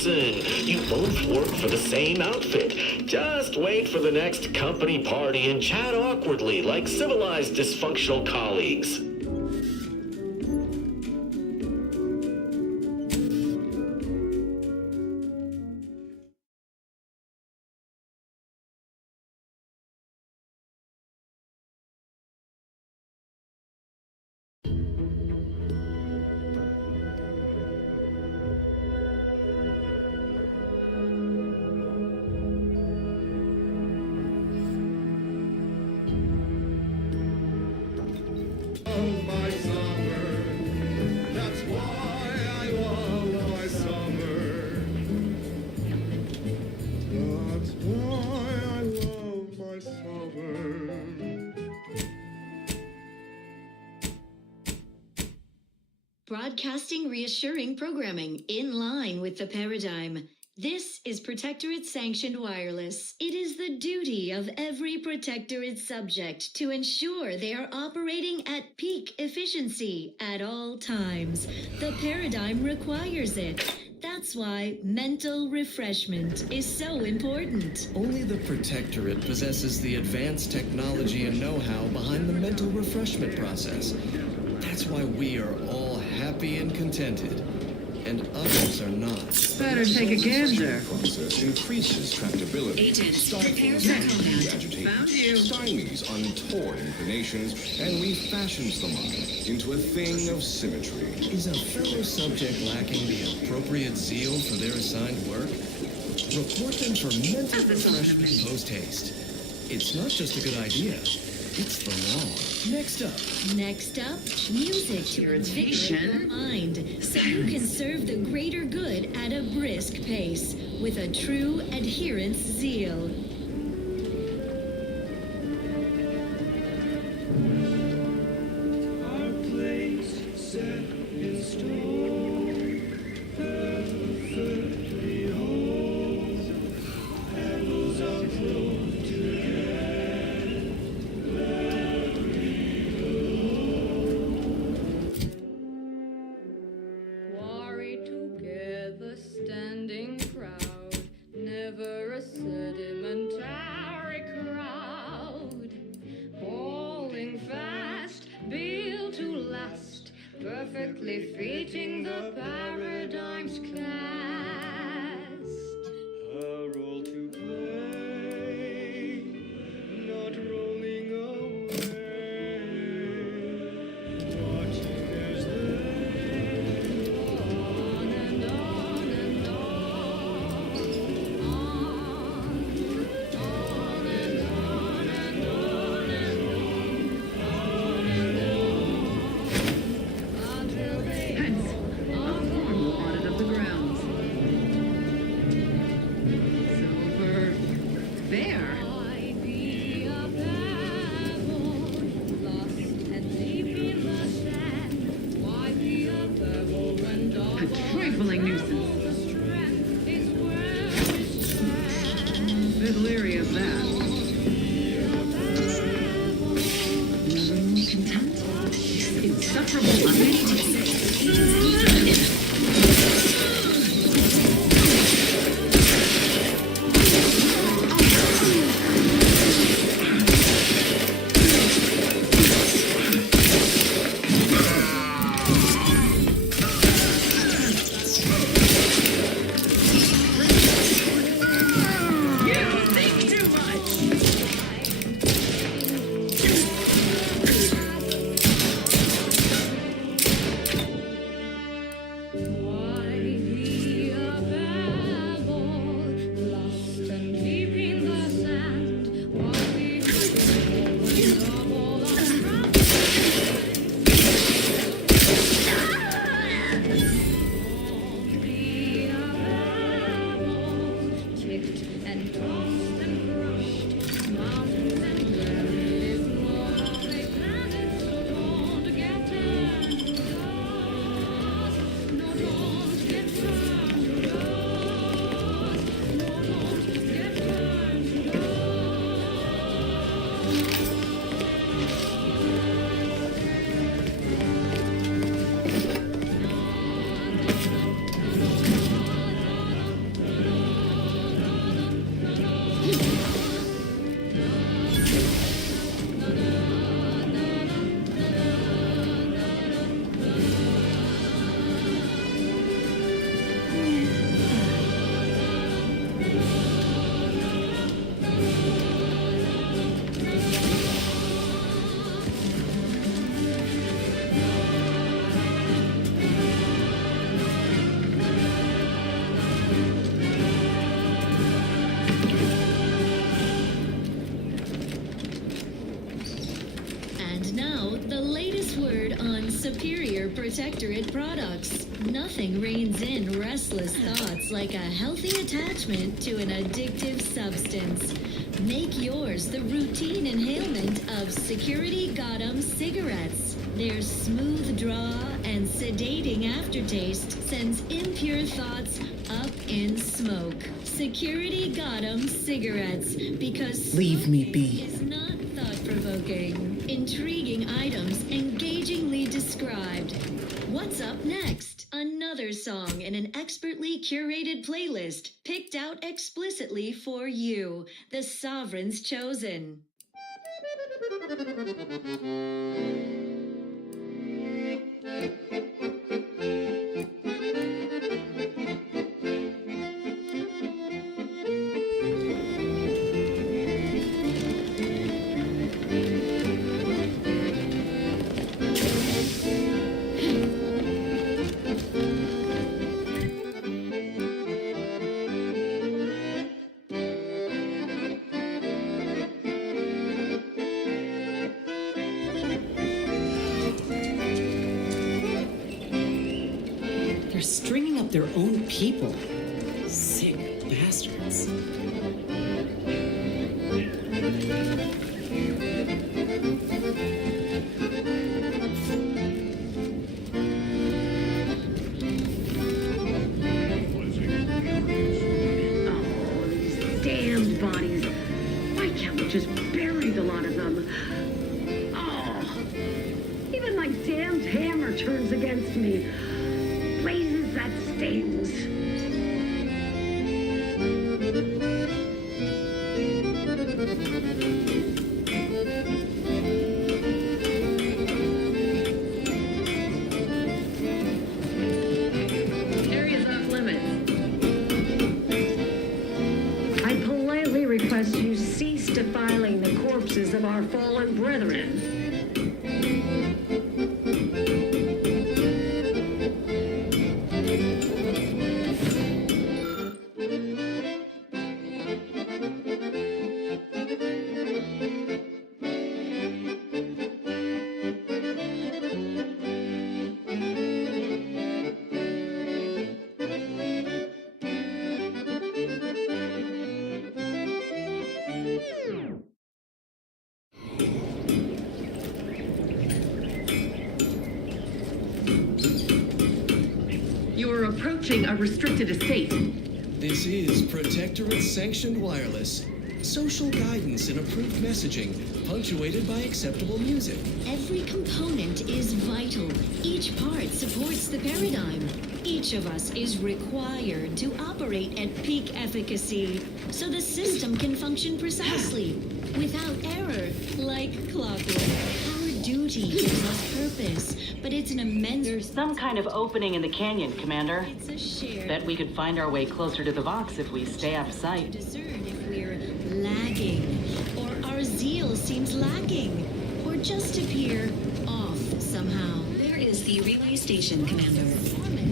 Listen, you both work for the same outfit. Just wait for the next company party and chat awkwardly like civilized dysfunctional colleagues. Broadcasting reassuring programming in line with the paradigm. This is Protectorate Sanctioned Wireless. It is the duty of every Protectorate subject to ensure they are operating at peak efficiency at all times. The paradigm requires it. That's why mental refreshment is so important. Only the Protectorate possesses the advanced technology and know-how behind the mental refreshment process. That's why we are all happy and contented, and others are not. Better take a gander. Process increases tractability. Agents, prepare for combat. Agitates, Found you. stymies untoward inclinations, and refashions the mind into a thing of symmetry. Is a fellow subject lacking the appropriate zeal for their assigned work? Report them for mental refreshment post-haste. It's not just a good idea, it's the law. Next up, music to invigorate your mind so you can serve the greater good at a brisk pace with a true adherence zeal. Our place set in stone, perfectly whole. Handles are close together, Quarry together, standing proud, never a sedimentary crowd. Falling fast, built to last, perfectly fitting the paradigm's cast. a role to play, not rolling away. Watching as they On and on and on, on and on and on and on, until they Hence, a formal audit of the grounds. Silver. There. Why be a pebble, lost and deep in the sand? Why be a pebble when dark? A trifling nuisance. The strength is where we stand. Bit leery of that. Never more content. Insufferable unease. You think too much. other Protectorate products. Nothing reins in restless thoughts like a healthy attachment to an addictive substance. Make yours the routine inhalement of Security Gotham cigarettes. Their smooth draw and sedating aftertaste sends impure thoughts up in smoke. Security Gotham cigarettes, because Leave me smoking be. is not thought-provoking. Intriguing items engagingly described. What's up next? Another song in an expertly curated playlist picked out explicitly for you, the Sovereign's Chosen. They're stringing up their own people. Sick bastards. Oh, these damned bodies. Why can't we just bury the lot of them? Oh, even my damned hammer turns against me. Blazes, that stings. Area's off limits. I politely request you cease defiling the corpses of our fallen brethren. You are approaching a restricted estate. This is Protectorate Sanctioned Wireless. Social guidance and approved messaging, punctuated by acceptable music. Every component is vital. Each part supports the paradigm. Each of us is required to operate at peak efficacy so the system can function precisely, without error, like clockwork. Our duty gives us purpose, but it's an immense... There's some kind of opening in the canyon, Commander. It's a shared... Bet we could find our way closer to the Vox if we stay out of to sight. discern if we're lagging, or our zeal seems lacking, or just appear off somehow. Where is the relay station, Commander?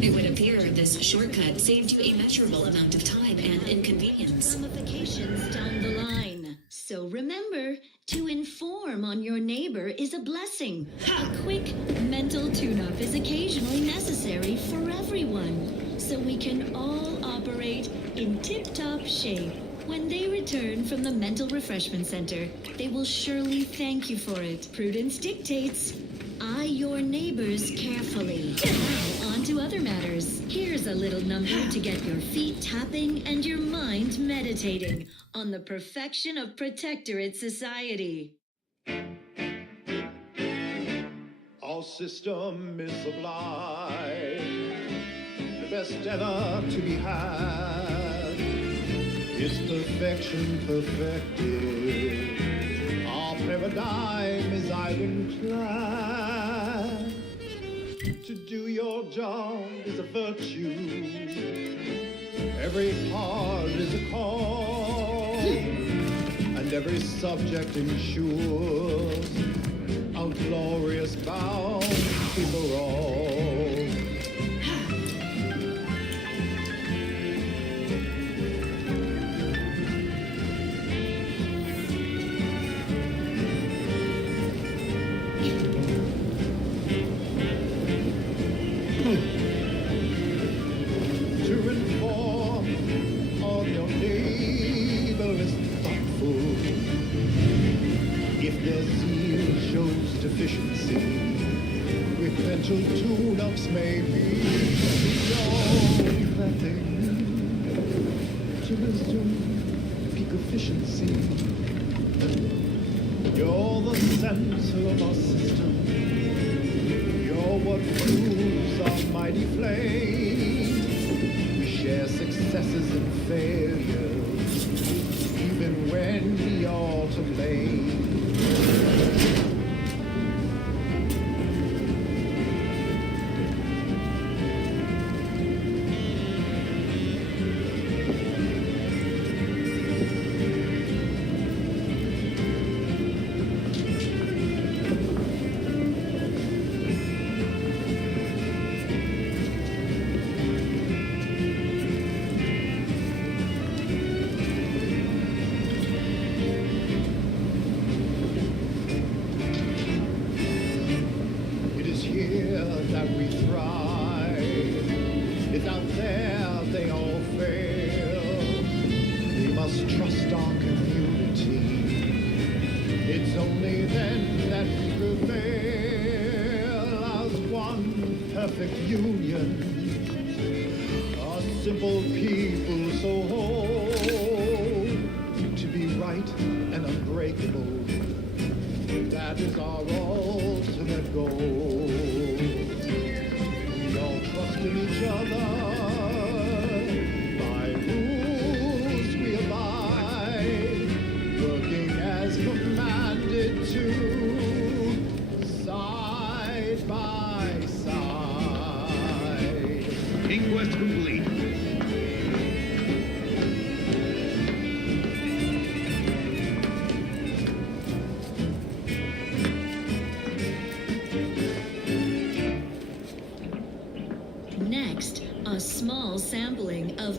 It would appear this shortcut saved you a measurable amount of time and inconvenience. Ramifications down the line. So remember, to inform on your neighbor is a blessing. A quick mental tune-up is occasionally necessary for everyone, so we can all operate in tip-top shape. When they return from the Mental Refreshment Center, they will surely thank you for it. Prudence dictates, eye your neighbors carefully. Now, on to other matters. Here's a little number to get your feet tapping and your mind meditating on the perfection of Protectorate society. Our system is sublime, the best ever to be had. It's perfection perfected. Our paradigm is ironclad. To do your job is a virtue. Every part is a call, and every subject ensures a glorious bounty for all. folks may be all that they need to resume peak efficiency. You're the center of our system. You're what fuels our mighty flame. We share successes and failures, even when you're to blame.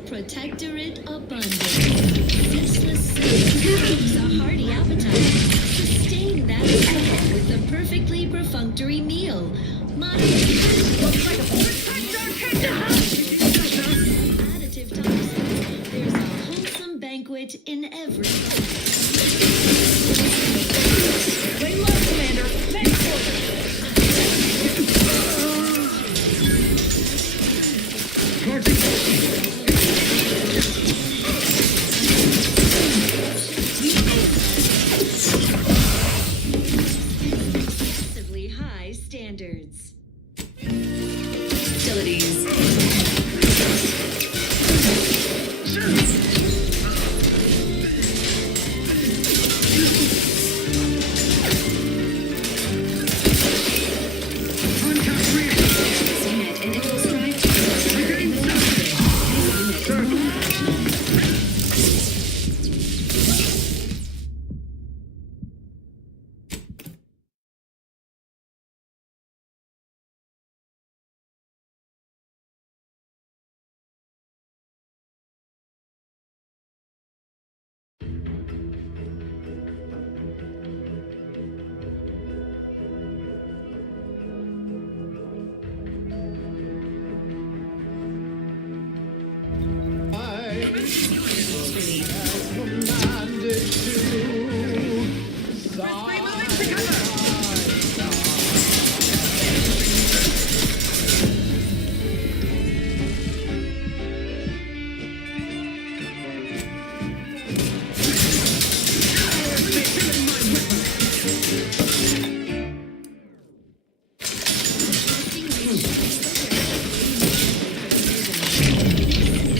Protectorate abundance. Ceaseless service a hearty appetite. Sustain that soul with a perfectly perfunctory meal. Additive toxins. There's a wholesome banquet in every bite. Lay low, Commander. Next Excessively high standards. Facilities. Unit initial strike. Trigger initiated.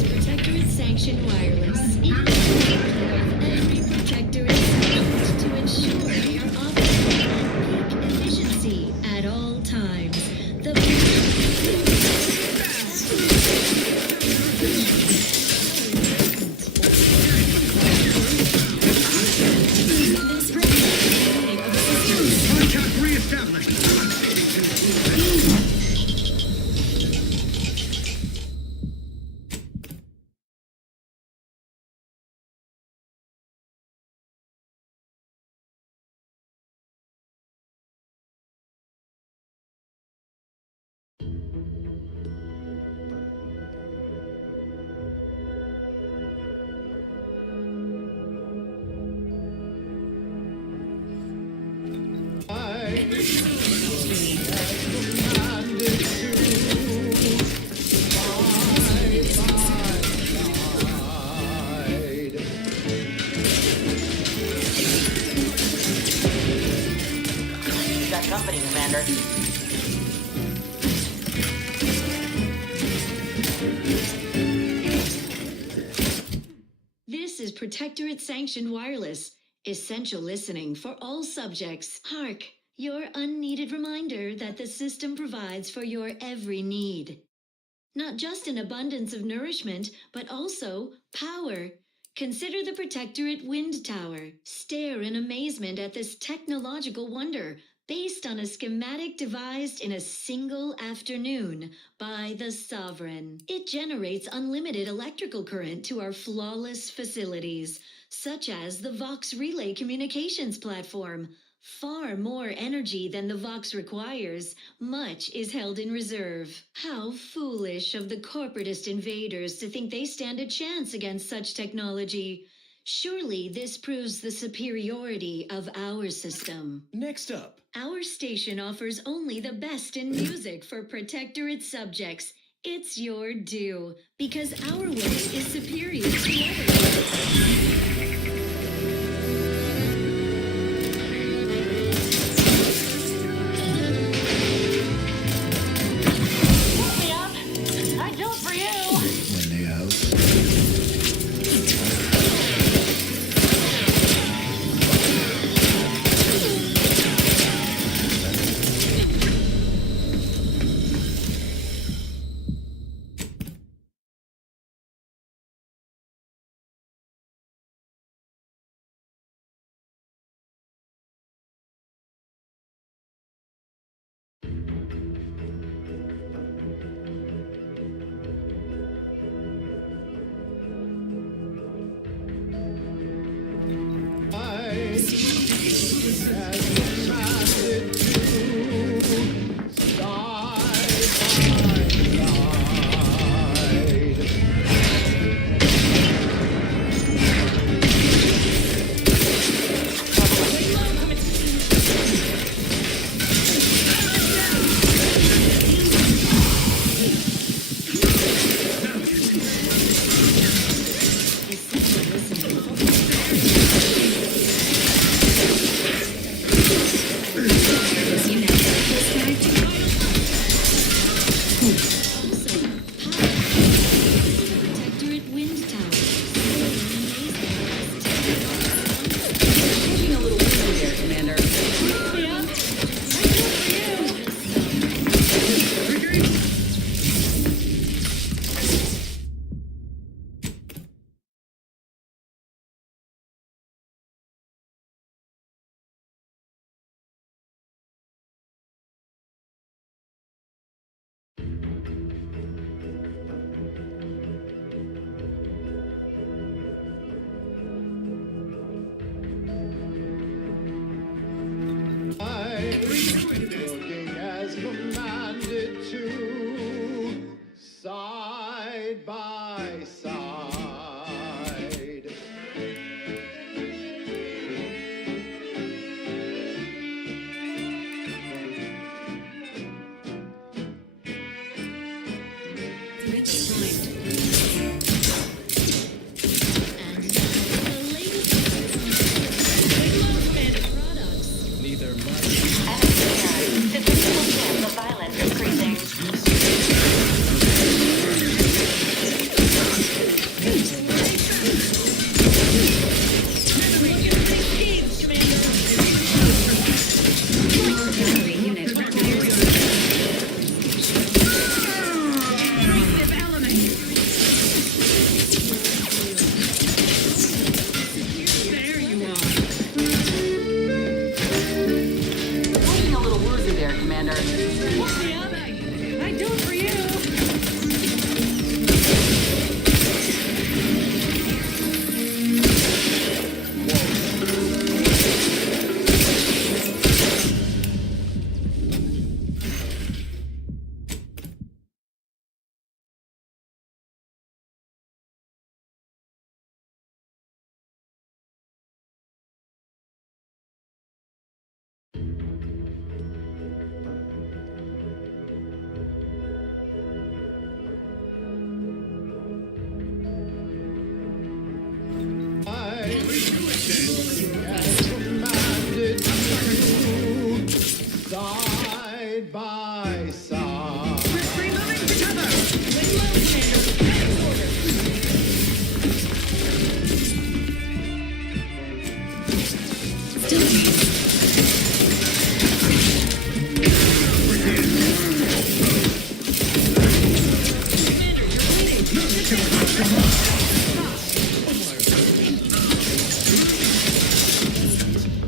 Protectorate sanctioned wireless. Commander. This is Protectorate Sanctioned Wireless. Essential listening for all subjects. Hark, your unneeded reminder that the system provides for your every need. Not just an abundance of nourishment, but also power. Consider the Protectorate Wind Tower. Stare in amazement at this technological wonder, based on a schematic devised in a single afternoon by the Sovereign. It generates unlimited electrical current to our flawless facilities, such as the Vox Relay Communications Platform. Far more energy than the Vox requires. Much is held in reserve. How foolish of the corporatist invaders to think they stand a chance against such technology. Surely this proves the superiority of our system. Next up. Our station offers only the best in music for Protectorate subjects. It's your due, because our way is superior to others.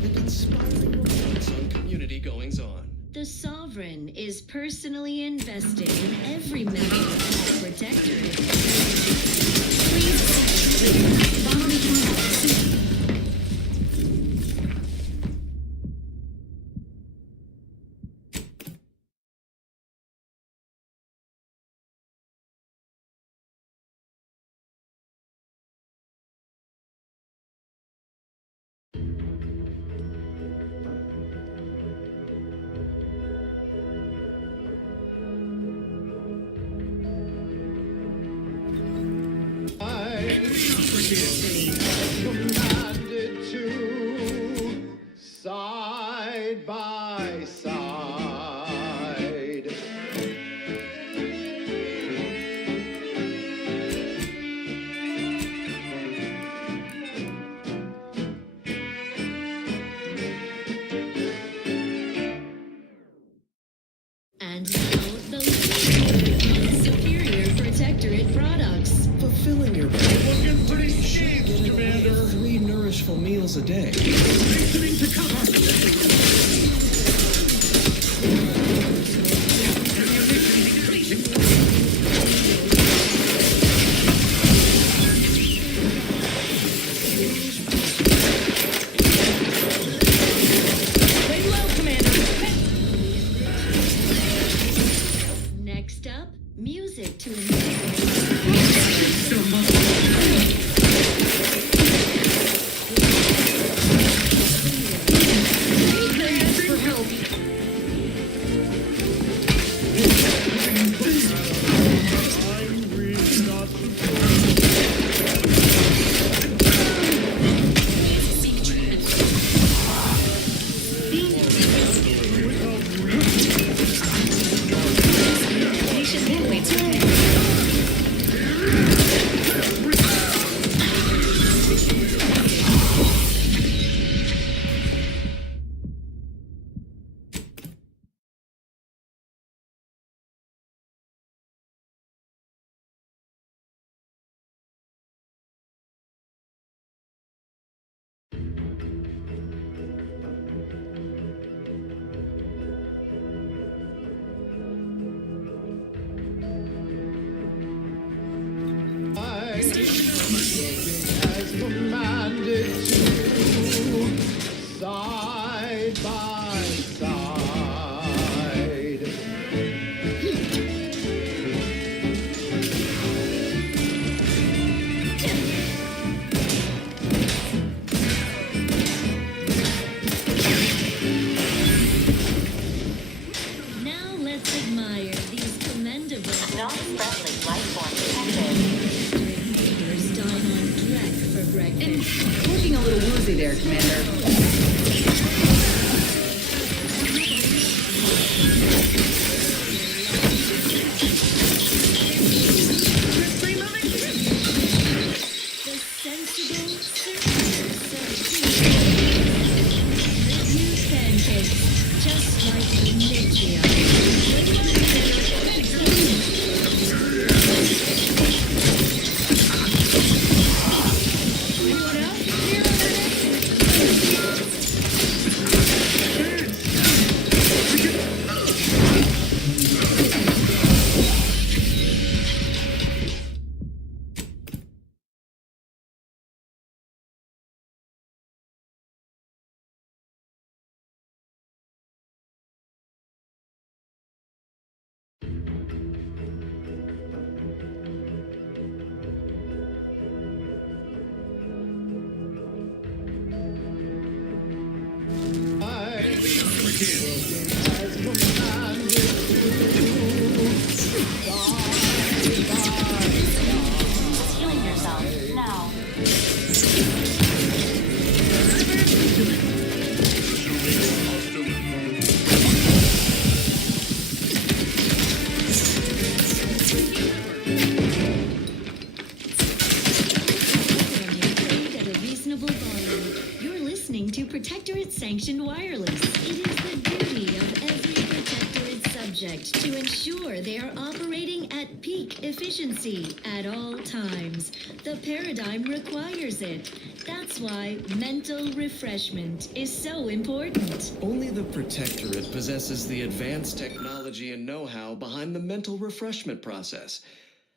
And inspiring reports on community goings-on. The Sovereign is personally invested in every member of the Protectorate. Please follow me to my office. Commanded to side by side. And now, the superior Protectorate products. Fulfilling your Looking pretty scathed, Commander. 3 nourishful meals a day. Listening to cover. Lay low, Commander. Next up, music to For help. I'm really not Patient who waits for care. As commanded to side by side. Now let's admire these commendable Non-friendly life form detected. neighbors dine on dreck for breakfast. Looking a little woozy there, Commander. The sensible, circular Refuse pancakes, just like the Healing yourself now. At a reasonable volume. You're listening to Protectorate Sanctioned Wireless. It is the duty of every Protectorate subject subject to ensure they are operating at peak efficiency at all times. The paradigm requires it. That's why mental refreshment is so important. Only the Protectorate possesses the advanced technology and know-how behind the mental refreshment process.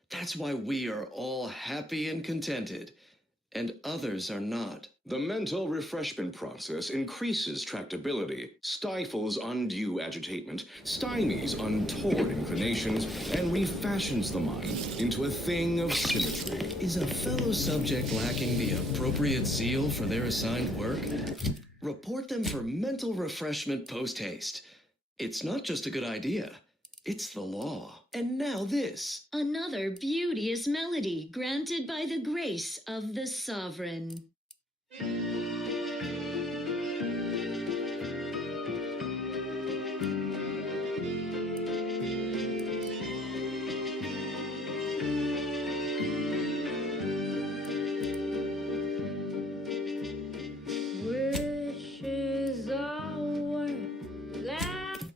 That's why we are all happy and contented, and others are not. The mental refreshment process increases tractability, stifles undue agitation, stymies untoward inclinations, and refashions the mind into a thing of symmetry. Is a fellow subject lacking the appropriate zeal for their assigned work? Report them for mental refreshment post-haste. It's not just a good idea, it's the law. And now this. Another beauteous melody granted by the grace of the sovereign. Wishes are left.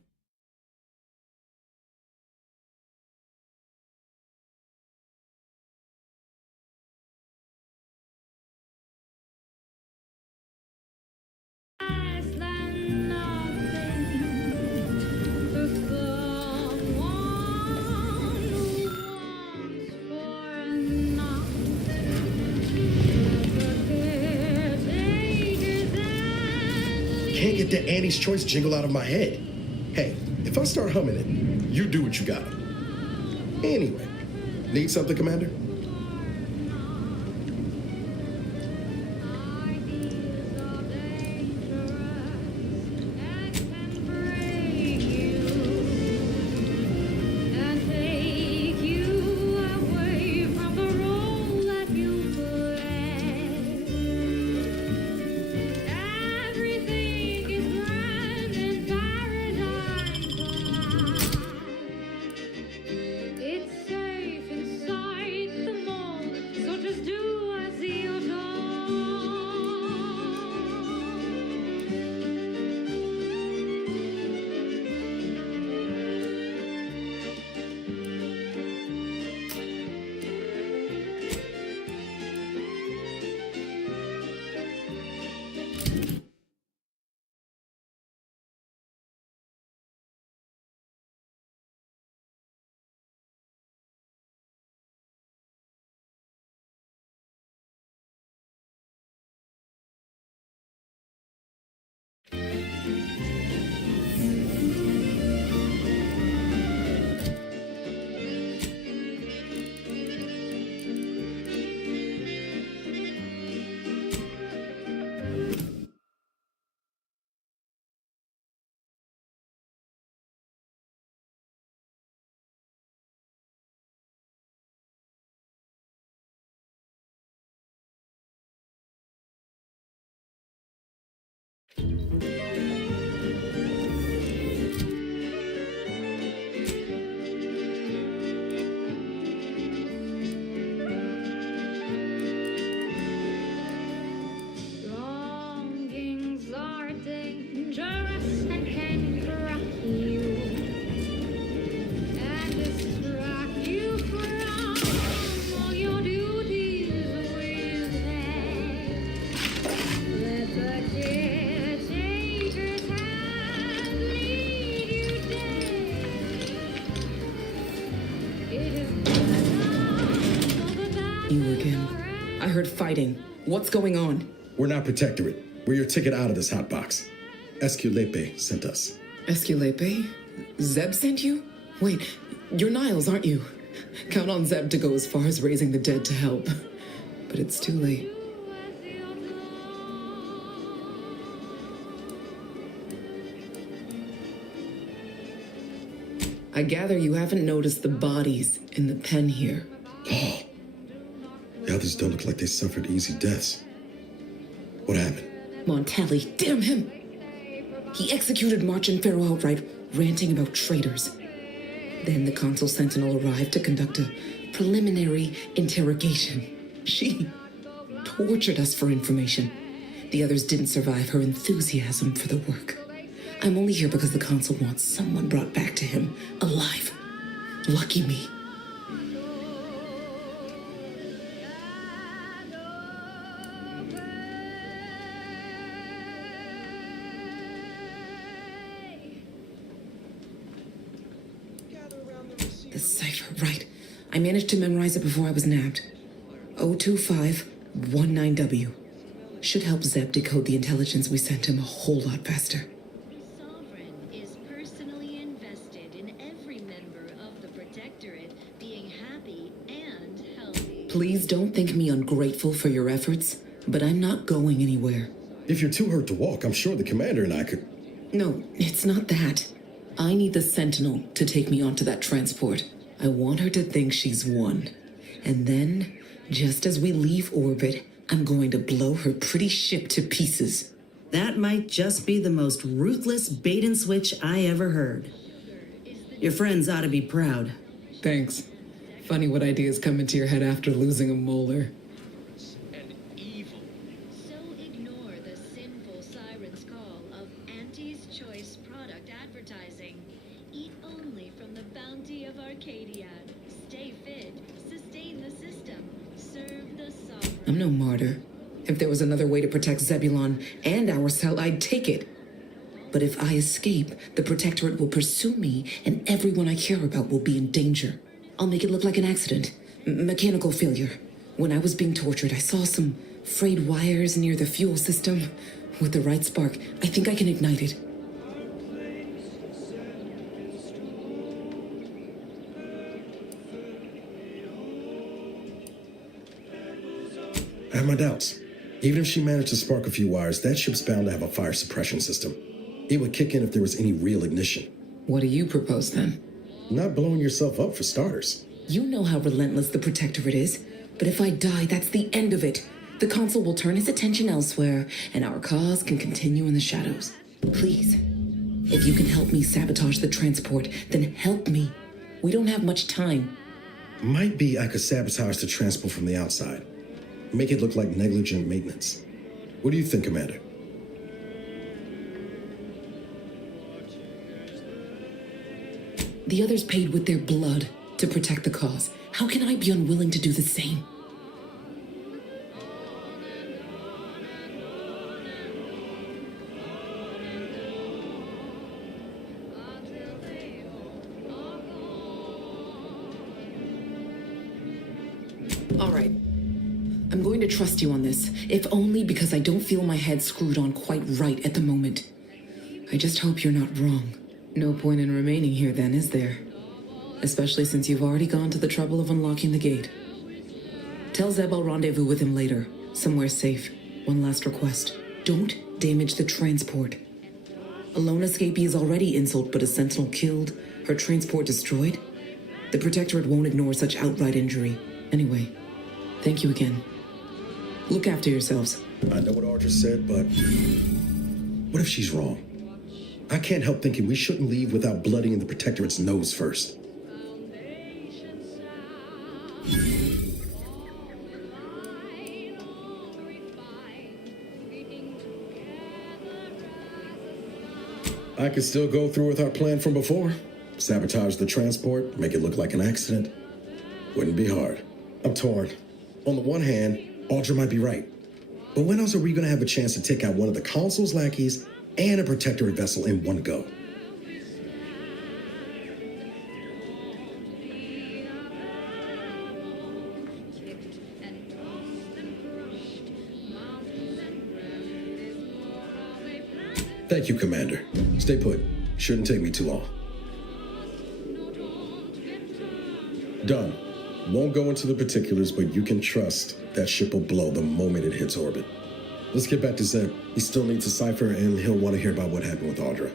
Less than nothing to someone who wants for nothing. Can't get the Annie's Choice jingle out of my head. Hey, if I start humming it, you do what you got. Anyway, need something, Commander? It's safe inside the mold, so just do as you're told. Longings are dangerous and can crack you and distract you from all your duties with Let the caretaker's hand lead you there. It is You again. I heard fighting. What's going on? We're not Protectorate. We're your ticket out of this hot box. Esculepe sent us. Esculepe? Zeb sent you? Wait, you're Niles, aren't you? Count on Zeb to go as far as raising the dead to help. But it's too late. I gather you haven't noticed the bodies in the pen here. Oh, the others don't look like they suffered easy deaths. What happened? Montelli, damn him! He executed March and Pharaoh outright, ranting about traitors. Then the Consul Sentinel arrived to conduct a preliminary interrogation. She tortured us for information. The others didn't survive her enthusiasm for the work. I'm only here because the consul wants someone brought back to him, alive. Lucky me. The cipher, right. I managed to memorize it before I was nabbed. 02519W. Should help Zeb decode the intelligence we sent him a whole lot faster. The Sovereign is personally invested in every member of the Protectorate being happy and healthy. Please don't think me ungrateful for your efforts, but I'm not going anywhere. If you're too hurt to walk, I'm sure the commander and I could... No, it's not that. I need the Sentinel to take me onto that transport. I want her to think she's won. And then, just as we leave orbit, I'm going to blow her pretty ship to pieces. That might just be the most ruthless bait and switch I ever heard. Your friends ought to be proud. Thanks. Funny what ideas come into your head after losing a molar. So ignore the sinful siren's call of Auntie's Choice product advertising. Eat only from the bounty of Arcadia. Stay fit, sustain the system, serve the Sovereign. I'm no martyr. If there was another way to protect Zebulon and our cell, I'd take it. But if I escape, the Protectorate will pursue me, and everyone I care about will be in danger. I'll make it look like an accident. Mechanical failure. When I was being tortured, I saw some frayed wires near the fuel system. With the right spark, I think I can ignite it. I have my doubts. Even if she managed to spark a few wires, that ship's bound to have a fire suppression system. It would kick in if there was any real ignition. What do you propose, then? Not blowing yourself up, for starters. You know how relentless the Protectorate is. But if I die, that's the end of it. The Consul will turn his attention elsewhere, and our cause can continue in the shadows. Please, if you can help me sabotage the transport, then help me. We don't have much time. Might be I could sabotage the transport from the outside. Make it look like negligent maintenance. What do you think, Commander? The others paid with their blood to protect the cause. How can I be unwilling to do the same? All right. I'm going to trust you on this, if only because I don't feel my head screwed on quite right at the moment. I just hope you're not wrong. No point in remaining here then, is there? Especially since you've already gone to the trouble of unlocking the gate. Tell Zeb I'll rendezvous with him later, somewhere safe. One last request. Don't damage the transport. A lone escapee is already insult, but a sentinel killed, her transport destroyed? The Protectorate won't ignore such outright injury. Anyway, thank you again. Look after yourselves. I know what Audra said, but what if she's wrong? I can't help thinking we shouldn't leave without bloodying the Protectorate's nose first. I could still go through with our plan from before. Sabotage the transport, make it look like an accident. Wouldn't be hard. I'm torn. On the one hand, Audra might be right. But when else are we going to have a chance to take out one of the Consul's lackeys and a Protectorate vessel in one go? Thank you, Commander. Stay put. Shouldn't take me too long. Done. Won't go into the particulars, but you can trust that ship will blow the moment it hits orbit. Let's get back to Zeb. He still needs a cipher, and he'll want to hear about what happened with Audra.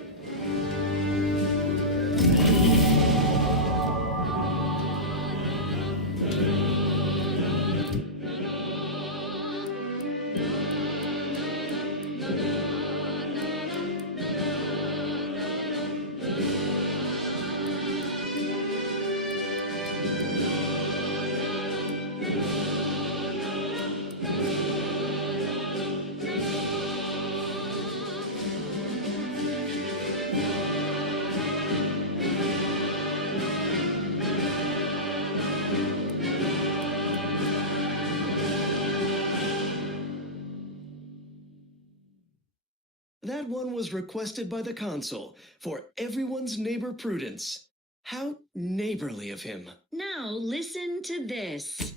That one was requested by the consul for everyone's neighbor prudence. How neighborly of him. Now listen to this.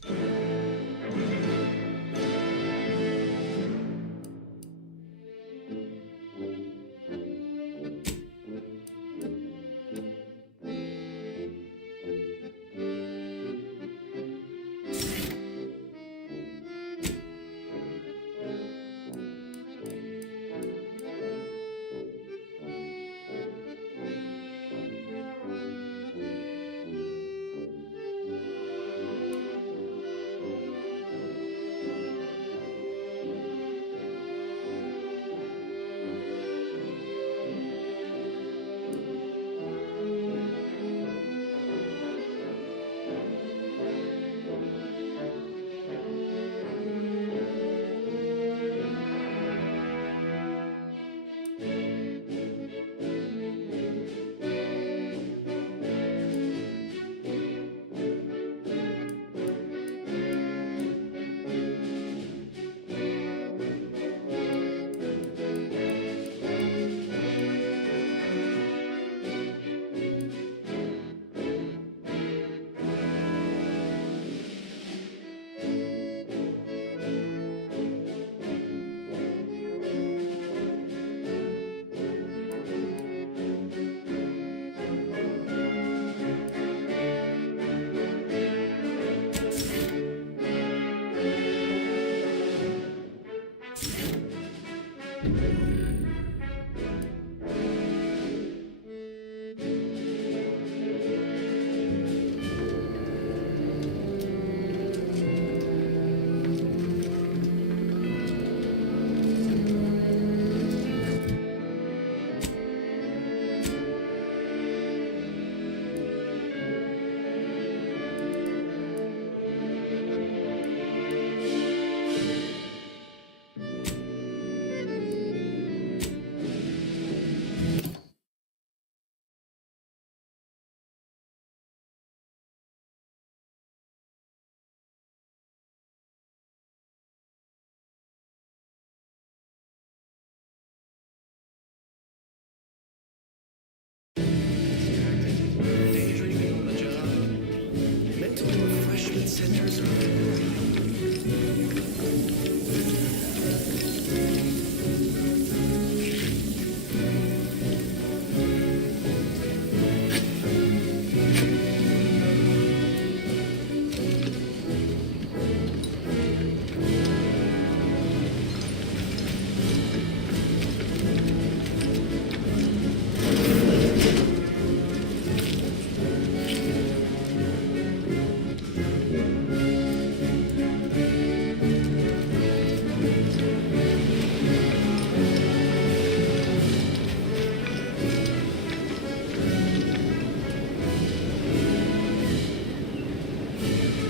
Daydreaming on the job. Mental refreshment centers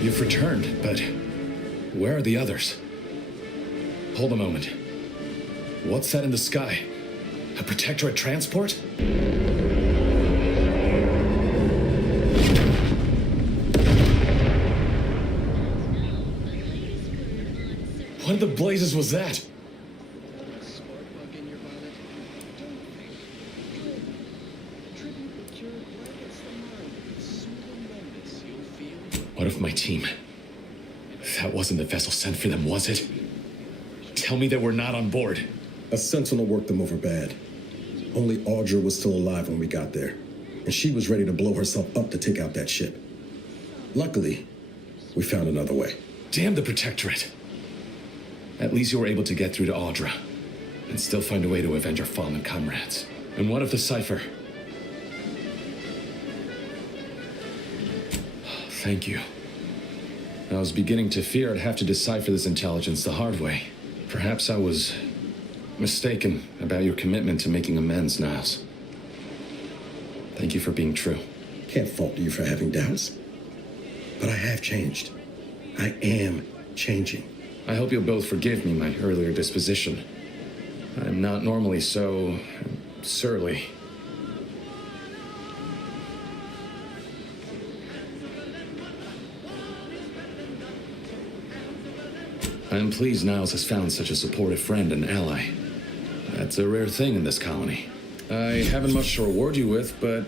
You've returned, but where are the others? Hold a moment. What's that in the sky? A protectorate transport? What in the blazes was that? What of my team? That wasn't the vessel sent for them, was it? Tell me that we're not on board. A sentinel worked them over bad. Only Audra was still alive when we got there, and she was ready to blow herself up to take out that ship. Luckily, we found another way. Damn the Protectorate! At least you were able to get through to Audra, and still find a way to avenge our fallen comrades. And what of the cipher? Thank you. I was beginning to fear I'd have to decipher this intelligence the hard way. Perhaps I was mistaken about your commitment to making amends, Niles. Thank you for being true. Can't fault you for having doubts. But I have changed. I am changing. I hope you'll both forgive me my earlier disposition. I'm not normally so surly. I'm pleased Niles has found such a supportive friend and ally. That's a rare thing in this colony. I haven't much to reward you with, but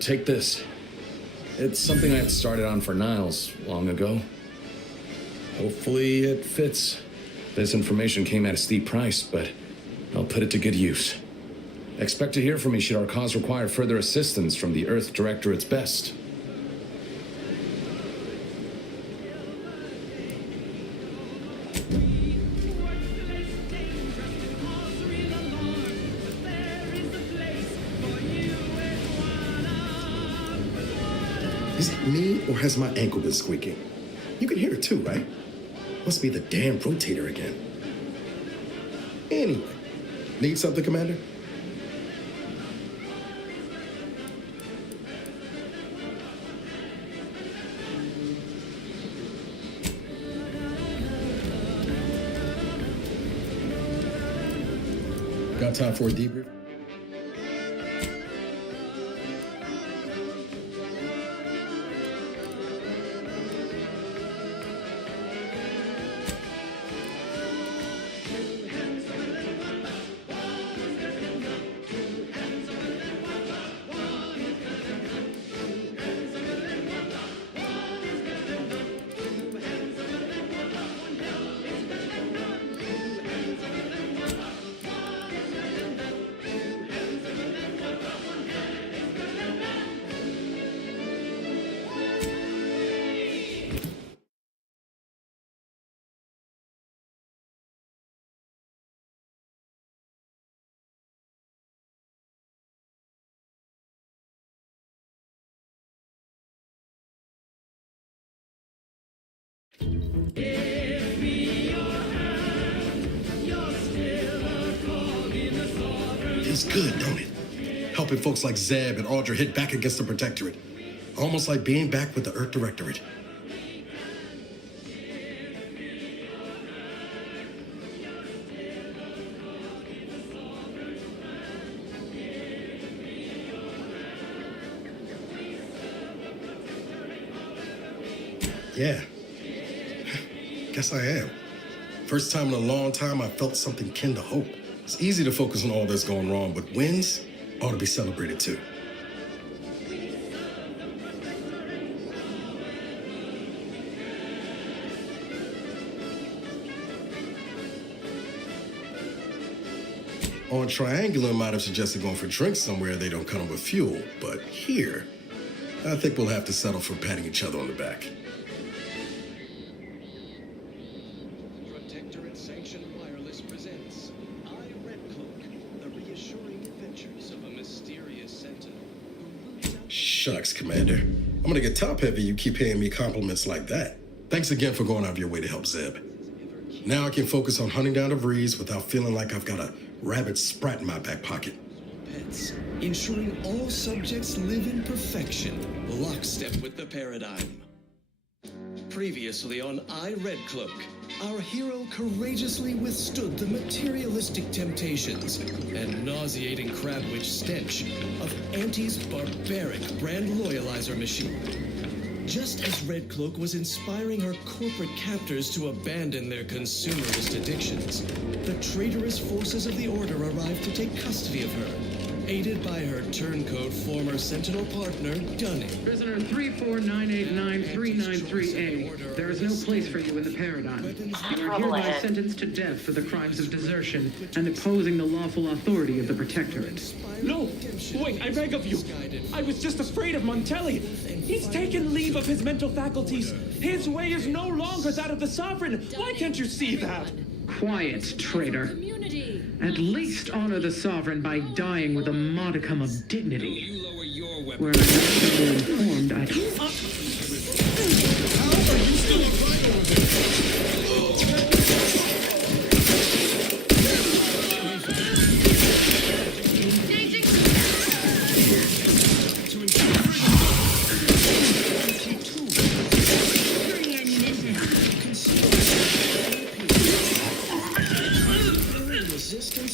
take this. It's something I had started on for Niles long ago. Hopefully it fits. This information came at a steep price, but I'll put it to good use. Expect to hear from me should our cause require further assistance from the Earth Directorate's best. Is it me, or has my ankle been squeaking? You can hear it too, right? Must be the damn rotator again. Anyway, need something, Commander? Got time for a debrief? Feels good, don't it? Helping folks like Zeb and Audra hit back against the Protectorate. Almost like being back with the Earth Directorate. Yeah. Guess I am. First time in a long time I felt something kin to hope. It's easy to focus on all that's going wrong, but wins ought to be celebrated too. On Triangular might have suggested going for drinks somewhere they don't come with fuel, but here, I think we'll have to settle for patting each other on the back. Protectorate-sanctioned wireless presents iRedCloak, the reassuring adventures of a mysterious sentinel. Shucks, Commander. I'm gonna get top-heavy you keep paying me compliments like that. Thanks again for going out of your way to help Zeb. Now I can focus on hunting down the Vrees without feeling like I've got a rabid sprat in my back pocket. Pets, ensuring all subjects live in perfection, lockstep with the paradigm. Previously on iRedCloak, our hero courageously withstood the materialistic temptations and nauseating crabwitch stench of Auntie's barbaric brand loyalizer machine. Just as Red Cloak was inspiring her corporate captors to abandon their consumerist addictions, the traitorous forces of the Order arrived to take custody of her, aided by her turncoat former Sentinel partner, Dunning. Prisoner 349893938. There is no place for you in the paradigm. You are hereby sentenced to death for the crimes of desertion and opposing the lawful authority of the Protectorate. No! Wait, I beg of you! I was just afraid of Montelli! He's taken leave of his mental faculties! His way is no longer that of the Sovereign! Why can't you see that? Quiet, traitor. At least honor the Sovereign by dying with a modicum of dignity. Where I'm so informed, I... How are you still alive over there?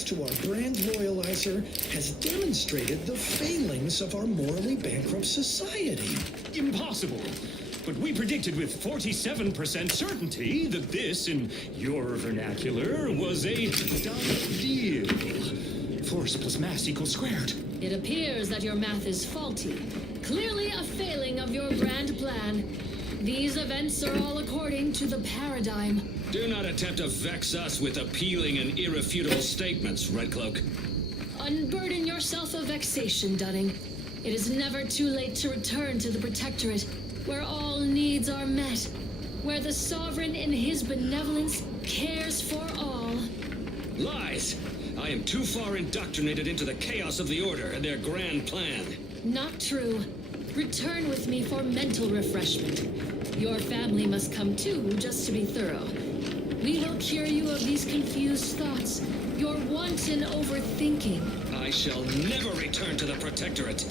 To our brand loyalizer has demonstrated the failings of our morally bankrupt society. Impossible! But we predicted with 47% certainty that this, in your vernacular, was a done deal. Force plus mass equals squared. It appears that your math is faulty. Clearly a failing of your grand plan. These events are all according to the paradigm. Do not attempt to vex us with appealing and irrefutable statements, Red Cloak. Unburden yourself of vexation, Dunning. It is never too late to return to the Protectorate, where all needs are met, where the Sovereign in his benevolence cares for all. Lies! I am too far indoctrinated into the chaos of the Order and their grand plan. Not true. Return with me for mental refreshment. Your family must come too, just to be thorough. We will cure you of these confused thoughts, your wanton overthinking. I shall never return to the Protectorate.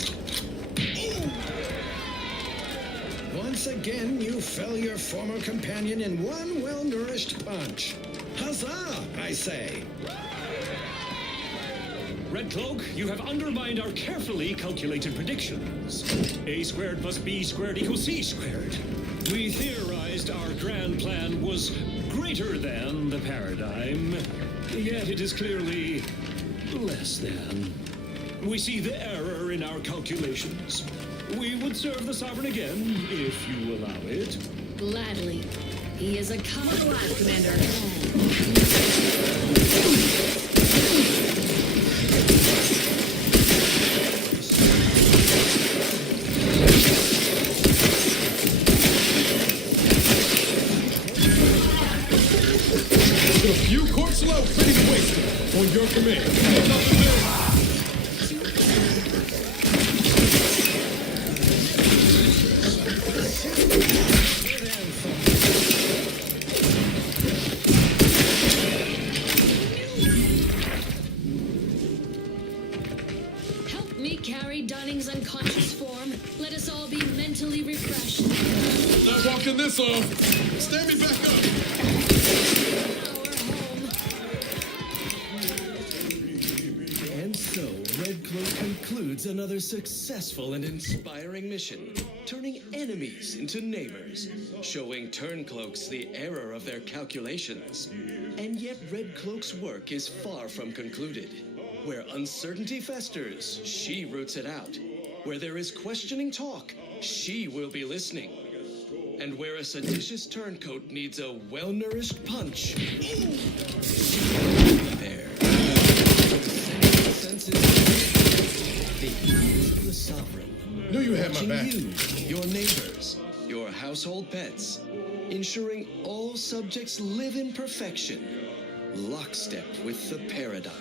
Once again, you fell your former companion in one well-nourished punch. Huzzah, I say. Red Cloak, you have undermined our carefully calculated predictions. A squared plus B squared equals C squared. We theorized our grand plan was greater than the paradigm, yet it is clearly less than. We see the error in our calculations. We would serve the Sovereign again, if you allow it. Gladly. He is a common alive, Commander. A few quarts of low pretty wasted on your command. Nothing there. Help me carry Dunning's unconscious form. Let us all be mentally refreshed. Not walking this off. Stand me back up. And so, Red Cloak concludes another successful and inspiring mission, turning enemies into neighbors, showing Turncloaks the error of their calculations. And yet Red Cloak's work is far from concluded. Where uncertainty festers, she roots it out. Where there is questioning talk, she will be listening. And where a seditious turncoat needs a well-nourished punch, there. The eyes of the Sovereign. Knew you had my Watching back. you, your neighbors, your household pets, ensuring all subjects live in perfection, lockstep with the paradigm.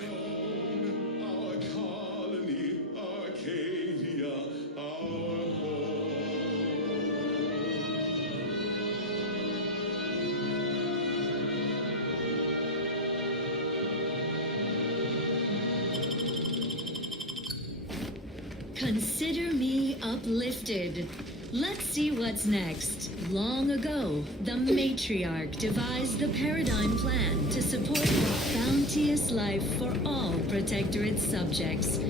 Our colony, Arcadia, our Consider me uplifted. Let's see what's next. Long ago, the matriarch devised the paradigm plan to support bounteous life for all Protectorate subjects.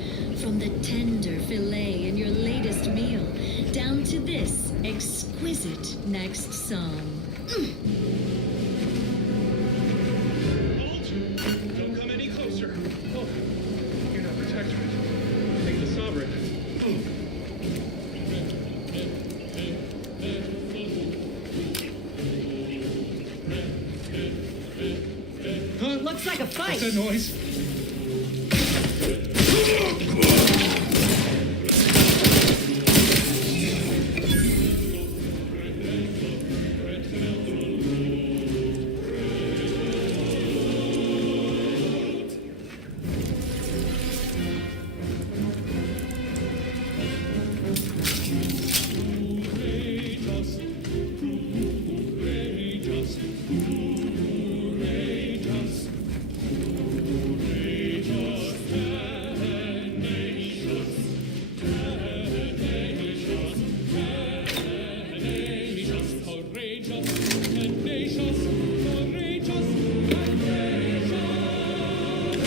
From the tender fillet in your latest meal, down to this exquisite next song. Don't come any closer. Oh, you're not Protectorate. Take the Sovereign. Huh? Looks like a fight. What's that noise?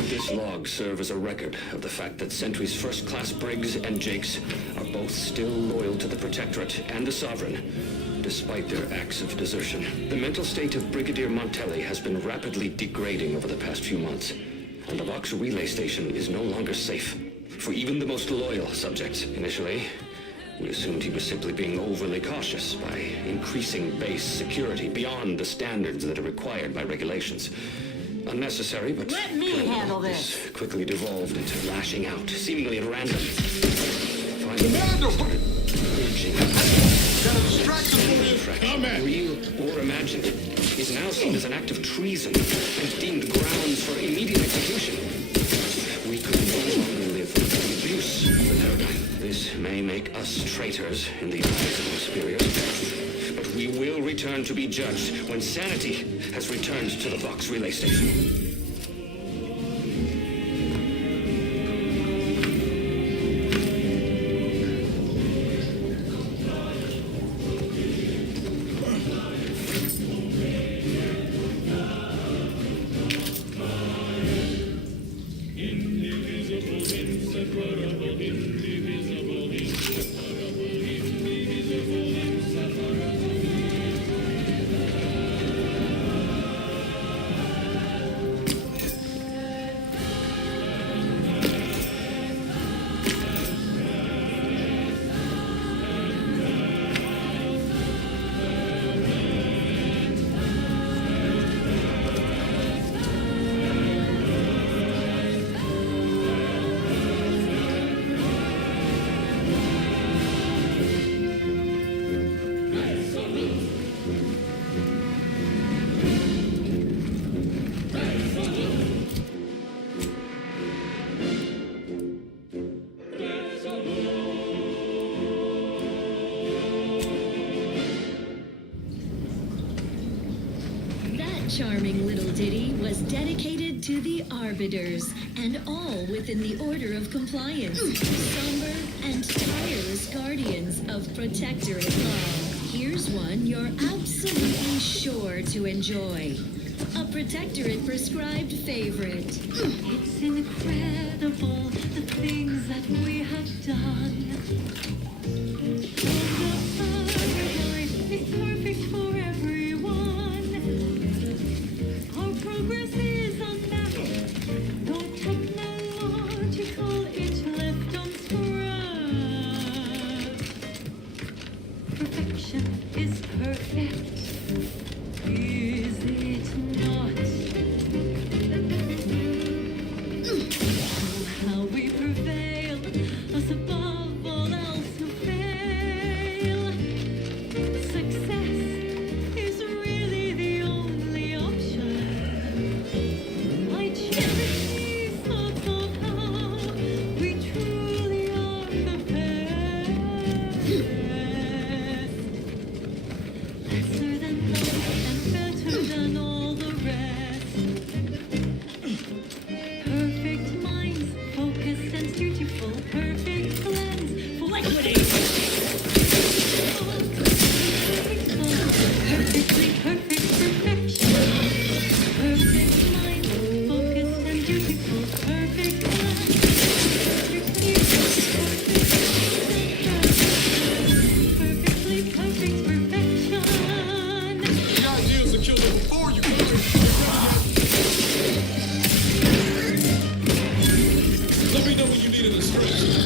This log serve as a record of the fact that Sentry's first-class Briggs and Jakes are both still loyal to the Protectorate and the Sovereign, despite their acts of desertion. The mental state of Brigadier Montelli has been rapidly degrading over the past few months, and the Vox relay station is no longer safe for even the most loyal subjects. Initially, we assumed he was simply being overly cautious by increasing base security beyond the standards that are required by regulations. Unnecessary, but Let me handle this. quickly devolved into lashing out, seemingly at random. Finally, real or imagined, is now seen as an act of treason and deemed grounds for immediate execution. We could no longer live with the abuse of the paradigm. This may make us traitors in the eyes of our superiors, but we will return to be judged when sanity has returned to the Vox relay station. Charming little ditty was dedicated to the Arbiters, and all within the order of compliance. Somber and tireless guardians of Protectorate law. Here's one you're absolutely sure to enjoy. A Protectorate prescribed favorite. It's incredible the things that we have done. It's perfect for everyone. Our progress is unmatched. No technological intellect unscratched. Perfection is perfect. Is it not? Oh, how we prevail, us above all else who fail. Success is really the only option. I cherish these thoughts of how we truly are the best. Lesser than love and better than all the rest. Perfect minds, focused and dutiful. Perfect plans, full equity. Perfectly perfect perfection. Perfect minds, focused and dutiful. Perfect plans. Perfectly perfect perfection. The idea is to kill them before you come. Let me know when you need an stretch.